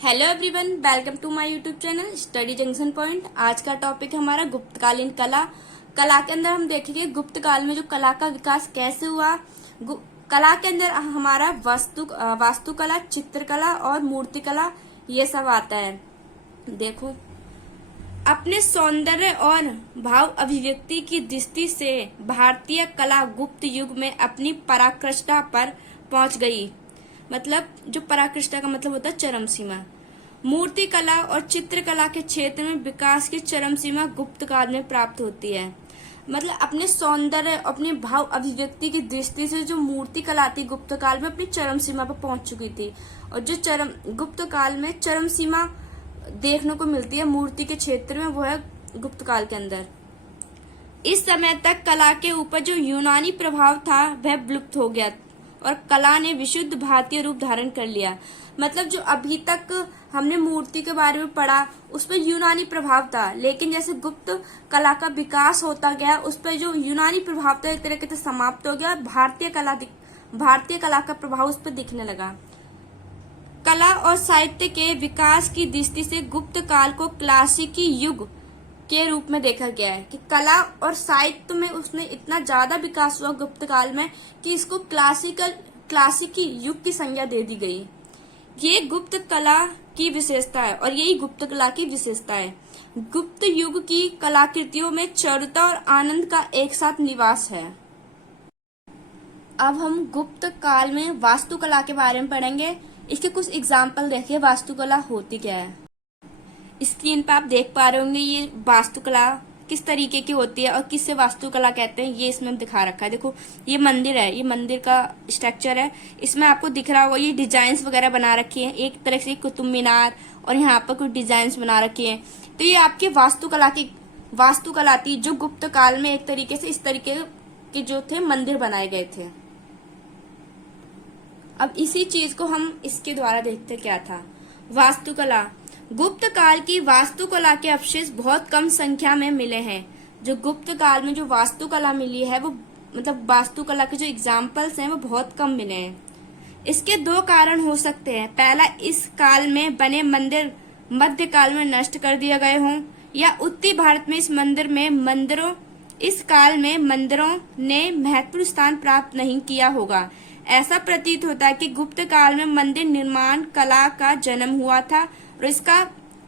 Hello everyone, welcome to my YouTube channel study junction point. आज का topic है हमारा गुप्तकालीन कला। कला के अंदर हम देखेंगे गुप्त काल में जो कला का विकास कैसे हुआ। कला के अंदर हमारा वास्तुकला, चित्रकला और मूर्तिकला ये सब आता है। देखो, अपने सौंदर्य और भाव अभिव्यक्ति की दृष्टि से भारतीय कला गुप्त युग में अपनी पराकाष्ठा पर पहुंच गई। मतलब जो पराकाष्ठा का मतलब होता है चरम सीमा। मूर्ति कला और चित्रकला के क्षेत्र में विकास की चरम सीमा गुप्त काल में प्राप्त होती है। मतलब अपने सौंदर्य, अपने भाव अभिव्यक्ति की दृष्टि से जो मूर्ति कला थी गुप्त काल में अपनी चरम सीमा पर पहुंच चुकी थी। और जो गुप्त काल में चरम सीमा देखने को मिलती है मूर्ति के क्षेत्र में, वो है गुप्त काल के अंदर। इस समय तक कला के ऊपर जो यूनानी प्रभाव था वह विलुप्त हो गया और कला ने विशुद्ध भारतीय रूप धारण कर लिया। मतलब जो अभी तक हमने मूर्ति के बारे में पढ़ा उस पर यूनानी प्रभाव था, लेकिन जैसे गुप्त कला का विकास होता गया उस पर जो यूनानी प्रभाव था एक तरीके से समाप्त हो गया। भारतीय कला का प्रभाव उस पर दिखने लगा। कला और साहित्य के विकास की दृष्टि से गुप्त काल को क्लासिकी युग के रूप में देखा गया है कि कला और साहित्य में उसने इतना ज्यादा विकास हुआ गुप्त काल में कि इसको क्लासिकी युग की संज्ञा दे दी गई। ये गुप्त कला की विशेषता है और यही गुप्त कला की विशेषता है। गुप्त युग की कलाकृतियों में चारुता और आनंद का एक साथ निवास है। अब हम गुप्त काल में वास्तुकला के बारे में पढ़ेंगे। इसके कुछ एग्जाम्पल देखिए वास्तुकला होती क्या है। स्क्रीन पे आप देख पा रहे होंगे ये वास्तुकला किस तरीके की होती है और किससे वास्तुकला कहते हैं, ये इसमें दिखा रखा है। देखो ये मंदिर है, ये मंदिर का स्ट्रक्चर है। इसमें आपको दिख रहा होगा ये डिजाइन्स वगैरह बना रखी है, एक तरह से कुतुब मीनार और यहाँ पर कुछ डिजाइन्स बना रखी है। तो ये आपकी वास्तुकला थी जो गुप्त काल में एक तरीके से इस तरीके के जो थे मंदिर बनाए गए थे। अब इसी चीज को हम इसके द्वारा देखते क्या था। वास्तुकला, गुप्त काल की वास्तुकला के अवशेष बहुत कम संख्या में मिले हैं। जो गुप्त काल में जो वास्तुकला मिली है वो मतलब वास्तुकला के जो एग्जाम्पल्स हैं वो बहुत कम मिले हैं। इसके दो कारण हो सकते हैं। पहला, इस काल में बने मंदिर मध्य काल में नष्ट कर दिए गए हों, या उत्तरी भारत में इस काल में मंदिरों ने महत्वपूर्ण स्थान प्राप्त नहीं किया होगा। ऐसा प्रतीत होता है कि गुप्त काल में मंदिर निर्माण कला का जन्म हुआ था और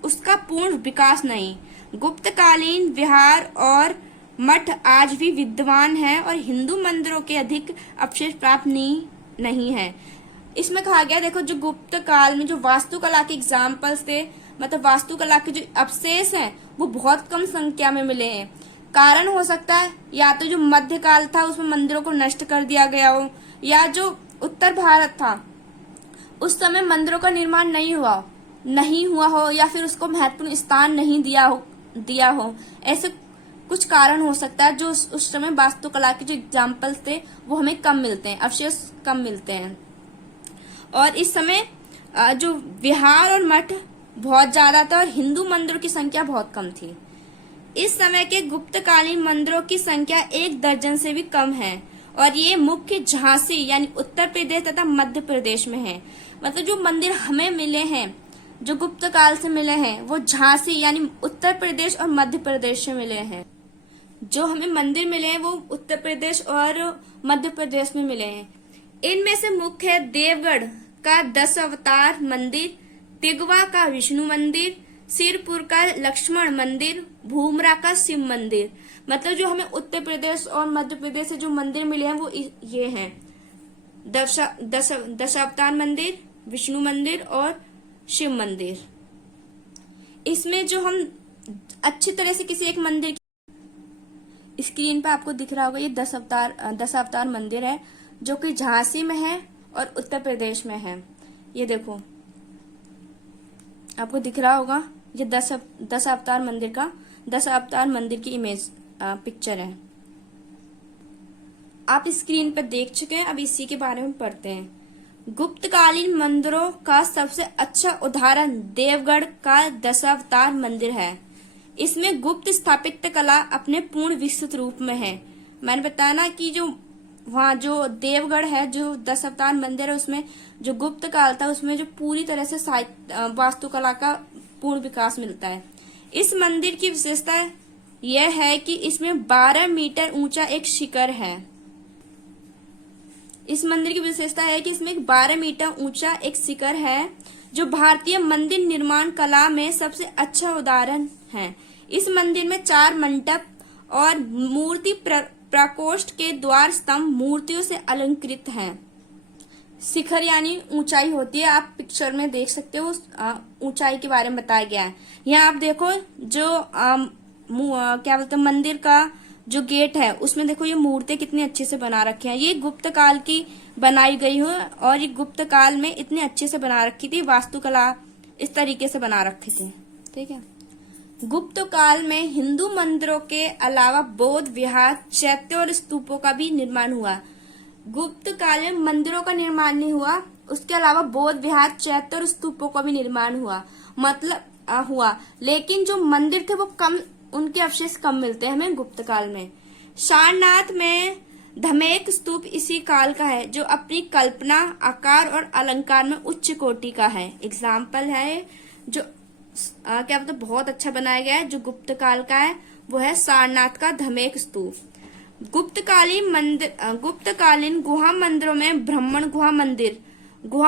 उसका पूर्ण विकास नहीं। गुप्तकालीन विहार और मठ आज भी विद्यमान है और हिंदू मंदिरों के अधिक अवशेष प्राप्त नहीं है। इसमें कहा गया, देखो जो गुप्त काल में जो वास्तुकला के एग्जाम्पल्स थे, मतलब वास्तुकला के जो अवशेष हैं वो बहुत कम संख्या में मिले हैं। कारण हो सकता है या तो जो मध्यकाल था उसमें मंदिरों को नष्ट कर दिया गया हो, या जो उत्तर भारत था उस समय मंदिरों का निर्माण नहीं हुआ हो, या फिर उसको महत्वपूर्ण स्थान नहीं दिया हो। ऐसे कुछ कारण हो सकता है जो उस समय वास्तुकला के जो एग्जाम्पल्स थे वो हमें कम मिलते हैं, अवशेष कम मिलते हैं। और इस समय जो विहार और मठ बहुत ज्यादा था और हिंदू मंदिरों की संख्या बहुत कम थी। इस समय के गुप्तकालीन मंदिरों की संख्या 1 दर्जन से भी कम है और ये मुख्य झांसी यानी उत्तर प्रदेश तथा मध्य प्रदेश में है। मतलब जो मंदिर हमें मिले हैं, जो गुप्त काल से मिले हैं, वो झांसी यानी उत्तर प्रदेश और मध्य प्रदेश से मिले हैं। जो हमें मंदिर मिले हैं वो उत्तर प्रदेश और मध्य प्रदेश में मिले हैं। इनमें से मुख्य है देवगढ़ का 10 अवतार मंदिर, तिगवा का विष्णु मंदिर, सिरपुर का लक्ष्मण मंदिर, भूमरा का शिव मंदिर। मतलब जो हमें उत्तर प्रदेश और मध्य प्रदेश से जो मंदिर मिले हैं वो ये हैं, दशावतार मंदिर, विष्णु मंदिर और शिव मंदिर। इसमें जो हम अच्छी तरह से किसी एक मंदिर की स्क्रीन पे आपको दिख रहा होगा ये दशावतार मंदिर है जो कि झांसी में है और उत्तर प्रदेश में है। ये देखो आपको दिख रहा होगा ये दशावतार मंदिर की इमेज पिक्चर है। आप स्क्रीन पर देख चुके हैं, अब इसी के बारे में पढ़ते हैं। गुप्तकालीन मंदिरों का सबसे अच्छा उदाहरण देवगढ़ का दशावतार मंदिर है। इसमें गुप्त स्थापत्य कला अपने पूर्ण विकसित रूप में है। मैंने बताया ना कि जो वहाँ जो देवगढ़ है, जो 10 अवतार मंदिर है, उसमें जो गुप्त काल था उसमें जो पूरी तरह से वास्तुकला का पूर्ण विकास मिलता है। इस मंदिर की विशेषता यह है कि इसमें 12 मीटर ऊंचा एक शिखर है। इस मंदिर की विशेषता है कि इसमें एक 12 मीटर ऊंचा एक शिखर है, जो भारतीय मंदिर निर्माण कला में सबसे अच्छा उदाहरण है। इस मंदिर में 4 मंडप और मूर्ति प्रकोष्ठ के द्वार स्तंभ मूर्तियों से अलंकृत हैं। शिखर यानी ऊंचाई होती है, आप पिक्चर में देख सकते हो, ऊंचाई के बारे में बताया गया है। यहाँ आप देखो जो क्या बोलते हैं, मंदिर का जो गेट है उसमें देखो ये मूर्ति कितनी अच्छे से बना रखी है। ये गुप्त काल की बनाई गई हो और ये गुप्त काल में इतने अच्छे से बना रखी थी, वास्तुकला इस तरीके से बना रखी थी। ठीक है। गुप्त काल में हिंदू मंदिरों के अलावा बौद्ध विहार, चैत्य और स्तूपों का भी निर्माण हुआ। गुप्त काल में मंदिरों का निर्माण नहीं हुआ, उसके अलावा बौद्ध विहार, चैत्य और स्तूपों का भी निर्माण हुआ, मतलब हुआ, लेकिन जो मंदिर थे वो कम, उनके अवशेष कम मिलते हैं हमें गुप्त काल में। सारनाथ में धमेक स्तूप इसी काल का है, जो अपनी कल्पना, आकार और अलंकार में उच्च कोटि का है। एग्जाम्पल है जो क्या मतलब बहुत अच्छा बनाया गया है, जो गुप्त काल का है, वो है सारनाथ का धमेक स्तूप। गुप्तकालीन गुहा मंदिरों में ब्राह्मण गुहा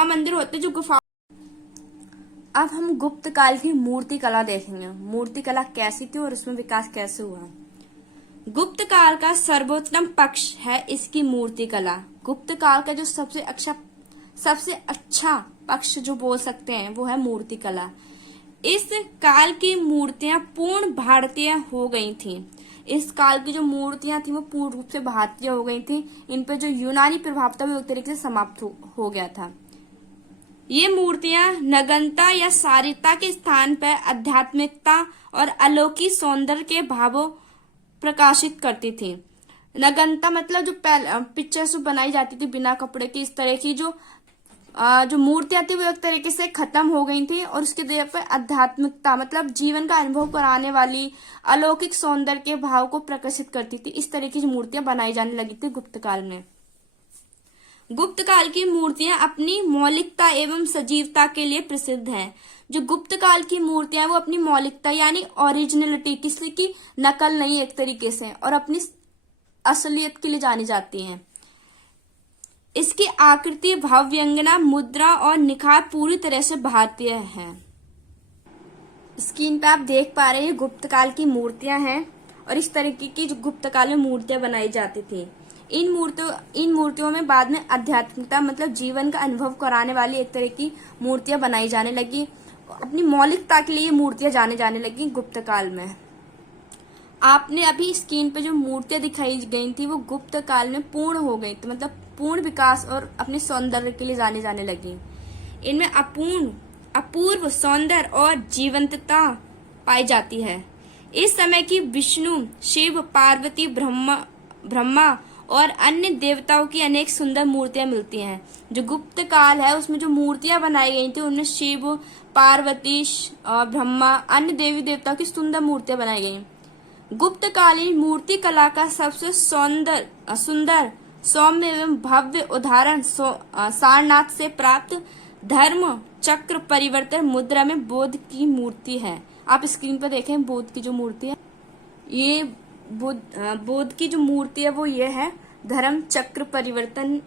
मंदिर होते जो गुफा। अब हम गुप्त काल की मूर्ति कला देखेंगे, मूर्ति कला कैसी थी और उसमें विकास कैसे हुआ। गुप्त काल का सर्वोत्तम पक्ष है इसकी मूर्ति कला। गुप्त काल का जो सबसे अच्छा पक्ष जो बोल सकते हैं वो है मूर्ति कला। इस काल की मूर्तियां पूर्ण भारतीय हो गई थीं। इस काल की जो मूर्तियां थी वो पूर्ण रूप से भारतीय हो गई थी। इन पर जो यूनानी प्रभाव था वो एक तरीके से समाप्त हो गया था। ये मूर्तियां नग्नता या सारिता के स्थान पर आध्यात्मिकता और अलौकिक सौंदर्य के भावों प्रकाशित करती थी। नग्नता मतलब जो पिक्चर्स बनाई जाती थी बिना कपड़े की, इस तरह की जो मूर्तियां थी वो एक तरीके से खत्म हो गई थी, और उसके जगह पर आध्यात्मिकता मतलब जीवन का अनुभव कराने वाली अलौकिक सौंदर्य के भाव को प्रकाशित करती थी। इस तरह की मूर्तियां बनाई जाने लगी थी गुप्त काल में। गुप्त काल की मूर्तियां अपनी मौलिकता एवं सजीवता के लिए प्रसिद्ध हैं। जो गुप्त काल की मूर्तियां वो अपनी मौलिकता यानी ओरिजिनलिटी, किसी की नकल नहीं एक तरीके से, और अपनी असलियत के लिए जानी जाती हैं। इसकी आकृति, भाव व्यंजना, मुद्रा और निखार पूरी तरह से भारतीय है। स्क्रीन पे आप देख पा रहे हैं गुप्त काल की मूर्तियां हैं, और इस तरीके की जो गुप्त काल में मूर्तियां बनाई जाती थी। इन मूर्तियों में बाद में आध्यात्मिकता मतलब जीवन का अनुभव कराने वाली एक तरह की मूर्तियां बनाई जाने लगी। अपनी मौलिकता के लिए मूर्तियां जाने जाने लगी गुप्त काल में। आपने अभी स्क्रीन पे जो मूर्तियां दिखाई गई थी वो गुप्त काल में पूर्ण हो गई थी, मतलब पूर्ण विकास और अपने सौंदर्य के लिए जाने जाने लगी। इनमें अपूर्व सौंदर्य और जीवंतता पाई जाती है। इस समय की विष्णु, शिव, पार्वती, ब्रह्मा और अन्य देवताओं की अनेक सुंदर मूर्तियां मिलती हैं। जो गुप्त काल है उसमें जो मूर्तियां बनाई गई थी उनमें शिव, पार्वती और ब्रह्मा, अन्य देवी देवताओं की सुंदर मूर्तियां बनाई गई। गुप्तकालीन मूर्ति कला का सबसे सुंदर, सौम्य एवं भव्य उदाहरण सारनाथ से प्राप्त धर्म चक्र परिवर्तन मुद्रा में बुद्ध की मूर्ति है। आप स्क्रीन पर देखें बुद्ध की जो मूर्ति है, ये बुद्ध की जो मूर्ति है वो ये है धर्म चक्र परिवर्तन।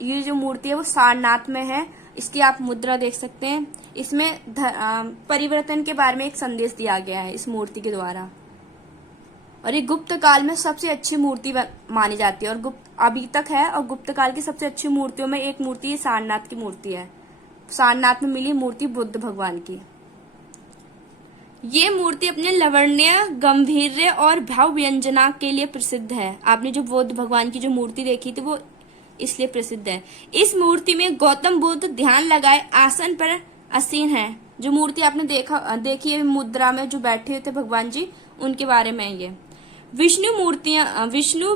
ये जो मूर्ति है वो सारनाथ में है। इसकी आप मुद्रा देख सकते हैं। इसमें परिवर्तन के बारे में एक संदेश दिया गया है इस मूर्ति के द्वारा, और ये गुप्त काल में सबसे अच्छी मूर्ति मानी जाती है, और गुप्त अभी तक है। और गुप्त काल की सबसे अच्छी मूर्तियों में एक मूर्ति सारनाथ की मूर्ति है। सारनाथ में मिली मूर्ति बुद्ध भगवान की। ये मूर्ति अपने लावण्य, गंभीर्य और भाव व्यंजना के लिए प्रसिद्ध है। आपने जो बुद्ध भगवान की जो मूर्ति देखी थी वो इसलिए प्रसिद्ध है। इस मूर्ति में गौतम बुद्ध ध्यान लगाए आसन पर आसीन है। जो मूर्ति आपने देखी है मुद्रा में जो बैठे हुए थे भगवान जी, उनके बारे में ये। विष्णु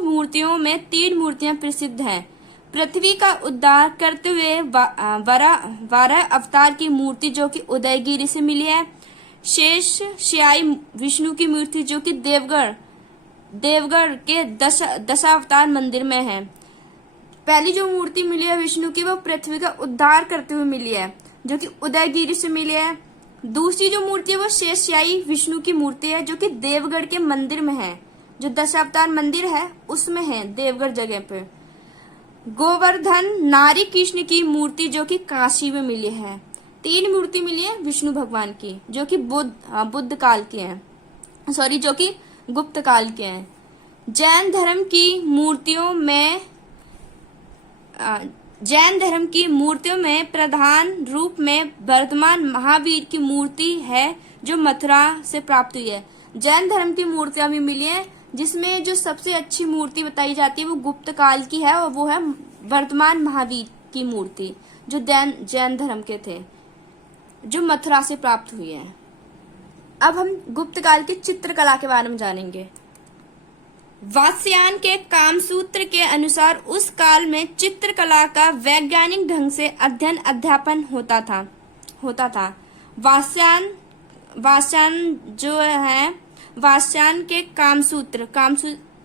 मूर्तियों में 3 मूर्तियां प्रसिद्ध हैं। पृथ्वी का उद्धार करते हुए 12 अवतार की मूर्ति जो कि उदयगिरी से मिली है। शेष श्याई विष्णु की मूर्ति जो कि देवगढ़ के दशावतार मंदिर में है। पहली जो मूर्ति मिली है विष्णु की वो पृथ्वी का उद्धार करते हुए मिली है, जो कि उदयगिरी से मिली है। दूसरी जो मूर्ति है वो शेषशायी विष्णु की मूर्ति है, जो कि देवगढ़ के मंदिर में है, जो दशावतार मंदिर है उसमें है, देवगढ़ जगह पे। गोवर्धन नारी कृष्ण की मूर्ति जो कि काशी में मिली है। 3 मूर्ति मिली है विष्णु भगवान की, जो कि बुद्ध काल के हैं, सॉरी जो कि गुप्त काल के हैं। जैन धर्म की मूर्तियों में प्रधान रूप में वर्धमान महावीर की मूर्ति है, जो मथुरा से प्राप्त हुई है। जैन धर्म की मूर्तियां भी मिली है, जिसमें जो सबसे अच्छी मूर्ति बताई जाती है वो गुप्त काल की है, और वो है वर्धमान महावीर की मूर्ति, जो जैन धर्म के थे, जो मथुरा से प्राप्त हुई है। अब हम गुप्त काल की चित्रकला के बारे में जानेंगे। वात्स्यायन के कामसूत्र के अनुसार उस काल में चित्रकला का वैज्ञानिक ढंग से अध्ययन अध्यापन होता था। वात्स्यायन जो है, वात्स्यायन के कामसूत्र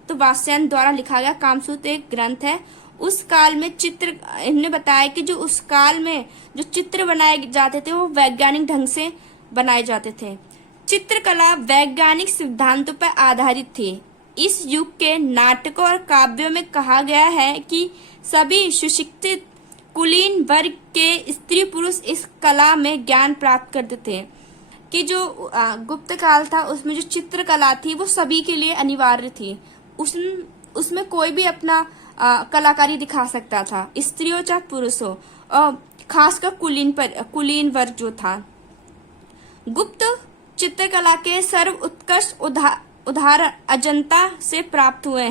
तो वात्स्यायन द्वारा लिखा गया कामसूत्र एक ग्रंथ है। उस काल में इन्होंने बताया कि जो उस काल में जो चित्र बनाए जाते थे वो वैज्ञानिक ढंग से बनाए जाते थे। चित्रकला वैज्ञानिक सिद्धांतों पर आधारित थी। इस युग के नाटकों और काव्यों में कहा गया है कि सभी सुशिक्षित कुलीन वर्ग के स्त्री पुरुष इस कला में ज्ञान प्राप्त करते थे। कि जो गुप्त काल था उसमें जो चित्रकला थी वो सभी के लिए अनिवार्य थी। उसमें कोई भी अपना कलाकारी दिखा सकता था, स्त्री हो चाहे पुरुष हो, और खासकर कुलीन वर्ग जो था। गुप्त चित्रकला के सर्व उत्कृष्ट उदाहरण अजंता से प्राप्त हुए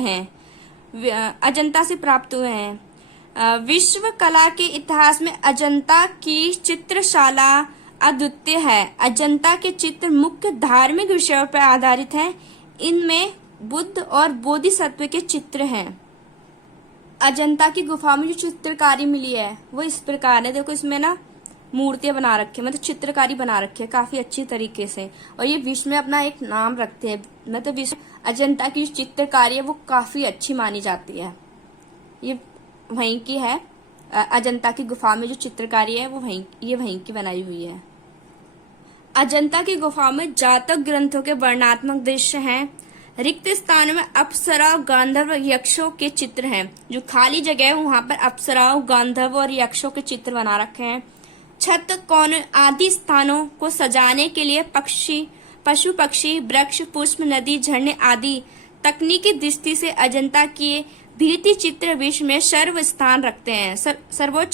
हैं। विश्व कला के इतिहास में अजंता की चित्रशाला अद्वितीय है। अजंता के चित्र मुख्य धार्मिक विषयों पर आधारित हैं। इनमें बुद्ध और बोधिसत्व के चित्र हैं। अजंता की गुफा में जो चित्रकारी मिली है वो इस प्रकार है। देखो इसमें ना मूर्तियां बना रखी है, मतलब चित्रकारी बना रखी है काफी अच्छी तरीके से, और ये विश्व में अपना एक नाम रखते हैं। मतलब विश्व अजंता की जो चित्रकारी है वो काफी अच्छी मानी जाती है। ये वहीं की है, अजंता की गुफा में जो चित्रकारी है वो वहीं की बनाई हुई है। अजंता की गुफा में जातक ग्रंथों के वर्णनात्मक दृश्य हैं। रिक्त स्थानों में अप्सराओं, गांधर्व, यक्षों के चित्र हैं। जो खाली जगह है वहां पर अप्सराओं, गांधर्व और यक्षों के चित्र बना रखे हैं। छत, कोने आदि स्थानों को सजाने के लिए पशु पक्षी, वृक्ष, पुष्प, नदी, झरने आदि तकनीकी दृष्टि से अजंता के भित्ति चित्र विश्व में सर्वोच्च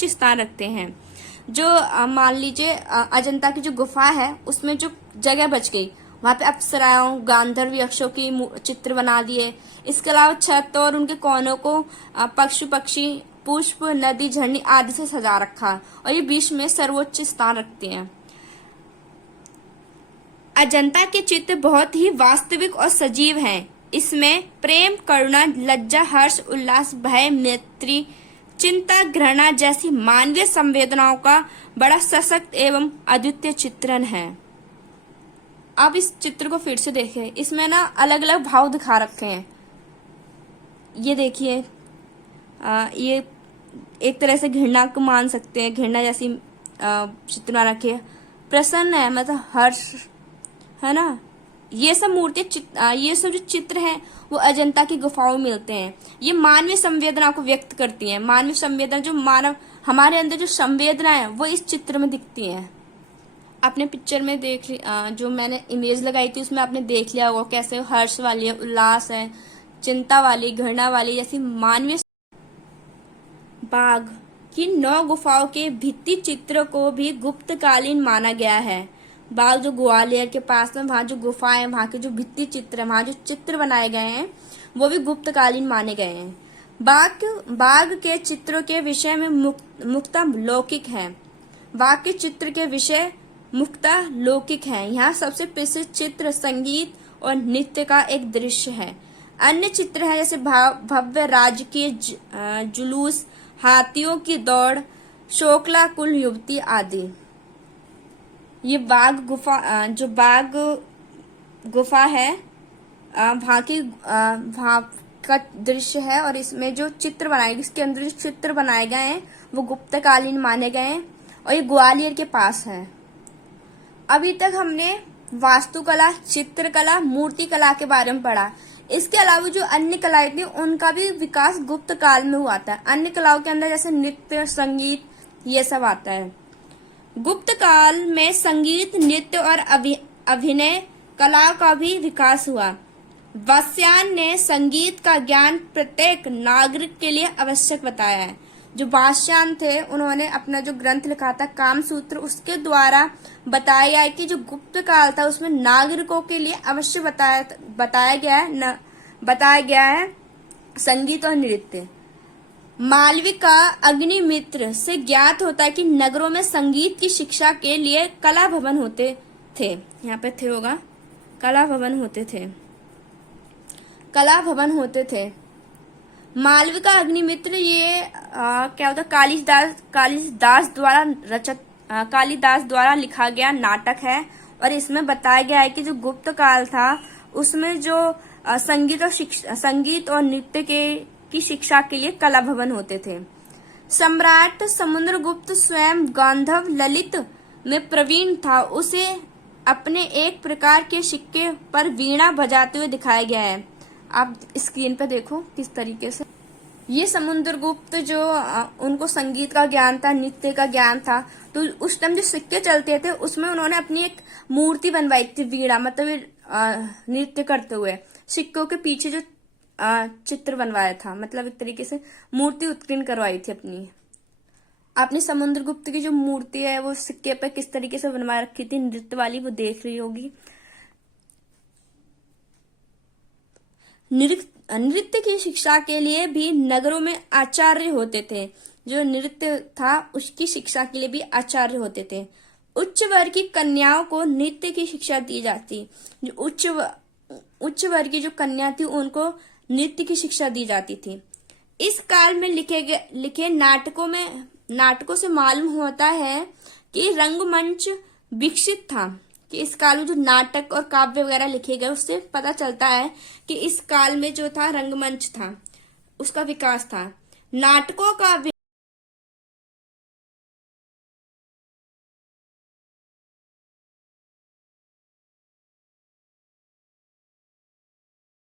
स्थान रखते हैं। जो मान लीजिए अजंता की जो गुफा है उसमें जो जगह बच गई वहां पे अप्सराओं, गांधर्व, यक्षों की चित्र बना दिए। इसके अलावा छत और उनके कोनों को पशु पक्षी, पुष्प, नदी, झरने आदि से सजा रखा, और ये विश्व में सर्वोच्च स्थान रखते हैं। अजंता के चित्र बहुत ही वास्तविक और सजीव हैं। इसमें प्रेम, करुणा, लज्जा, हर्ष, उल्लास, भय, मैत्री, चिंता, घृणा जैसी मानवीय संवेदनाओं का बड़ा सशक्त एवं अद्वितीय चित्रण है। अब इस चित्र को फिर से देखें। इसमें ना अलग अलग भाव दिखा रखे हैं। ये देखिए, ये एक तरह से घृणा को मान सकते हैं, घृणा जैसी चित्र बना रखी है। प्रसन्न है, मतलब हर्ष है ना। ये सब मूर्तियां, ये सब जो चित्र हैं वो अजंता की गुफाओं में मिलते हैं। ये मानवीय संवेदना को व्यक्त करती हैं। मानवीय संवेदना, जो मानव हमारे अंदर जो संवेदना है वो इस चित्र में दिखती हैं। आपने पिक्चर में जो मैंने इमेज लगाई थी उसमें आपने देख लिया होगा कैसे हर्ष वाली है, उल्लास है, चिंता वाली, घृणा वाली जैसी मानवीय। बाघ की 9 गुफाओं के भित्ति चित्र को भी गुप्तकालीन माना गया है। बाघ जो ग्वालियर के पास में वहां जो गुफा है, वहां के जो भित्ति चित्र है, वहां जो चित्र बनाए गए हैं वो भी गुप्तकालीन माने गए हैं। बाघ के चित्रों के विषय में मुक्ता लौकिक है। बाघ के चित्र के विषय मुक्ता लौकिक है। यहाँ सबसे प्रसिद्ध चित्र संगीत और नृत्य का एक दृश्य है। अन्य चित्र है जैसे भव्य राजकीय जुलूस, हाथियों की दौड़, शोकला कुल युवती आदि। ये बाघ गुफा है, वहां का दृश्य है और इसमें जो चित्र बनाए, इसके अंदर जो चित्र बनाए गए हैं वो गुप्तकालीन माने गए हैं और ये ग्वालियर के पास है। अभी तक हमने वास्तुकला, चित्रकला, मूर्ति कला के बारे में पढ़ा। इसके अलावा जो अन्य कलाएं थी उनका भी विकास गुप्त काल में हुआ था। अन्य कलाओं के अंदर जैसे नृत्य, संगीत, ये सब आता है। गुप्त काल में संगीत, नृत्य और अभिनय कलाओं का भी विकास हुआ। वात्स्यायन ने संगीत का ज्ञान प्रत्येक नागरिक के लिए आवश्यक बताया है। जो वात्स्यायन थे उन्होंने अपना जो ग्रंथ लिखा था कामसूत्र, उसके द्वारा बताया है कि जो गुप्त काल था उसमें नागरिकों के लिए अवश्य बताया गया है संगीत और नृत्य। मालविका का अग्निमित्र से ज्ञात होता है कि नगरों में संगीत की शिक्षा के लिए कला भवन होते थे। यहाँ पे थे होगा, कला भवन होते थे। मालविका का अग्निमित्र ये क्या होता, कालिदास द्वारा लिखा गया नाटक है और इसमें बताया गया है कि जो गुप्त काल था उसमें जो संगीत और नृत्य की शिक्षा के लिए कला भवन होते थे। सम्राट समुद्रगुप्त स्वयं गांधर्व ललित में प्रवीण था। उसे अपने एक प्रकार के सिक्के पर वीणा बजाते हुए दिखाया गया है। आप स्क्रीन पर देखो किस तरीके से ये समुद्रगुप्त जो उनको संगीत का ज्ञान था, नृत्य का ज्ञान था, तो उस टाइम जो सिक्के चलते थे उसमें उन्होंने अपनी एक मूर्ति बनवाई थी, वीणा, मतलब नृत्य करते हुए सिक्कों के पीछे जो चित्र बनवाया था, मतलब एक तरीके से मूर्ति उत्कीर्ण करवाई थी अपनी। आपने समुद्रगुप्त की जो मूर्ति है वो सिक्के पे किस तरीके से बनवा रखी थी नृत्य वाली, वो देख रही होगी। नृत्य की शिक्षा के लिए भी नगरों में आचार्य होते थे। जो नृत्य था उसकी शिक्षा के लिए भी आचार्य होते थे। उच्च वर्ग की कन्याओं को नृत्य की शिक्षा दी जाती। जो उच्च वर्ग की जो कन्या थी उनको नृत्य की शिक्षा दी जाती थी। इस काल में लिखे नाटकों से मालूम होता है कि रंगमंच विकसित था। कि इस काल में जो नाटक और काव्य वगैरह लिखे गए उससे पता चलता है कि इस काल में जो था रंगमंच था, उसका विकास था। नाटकों का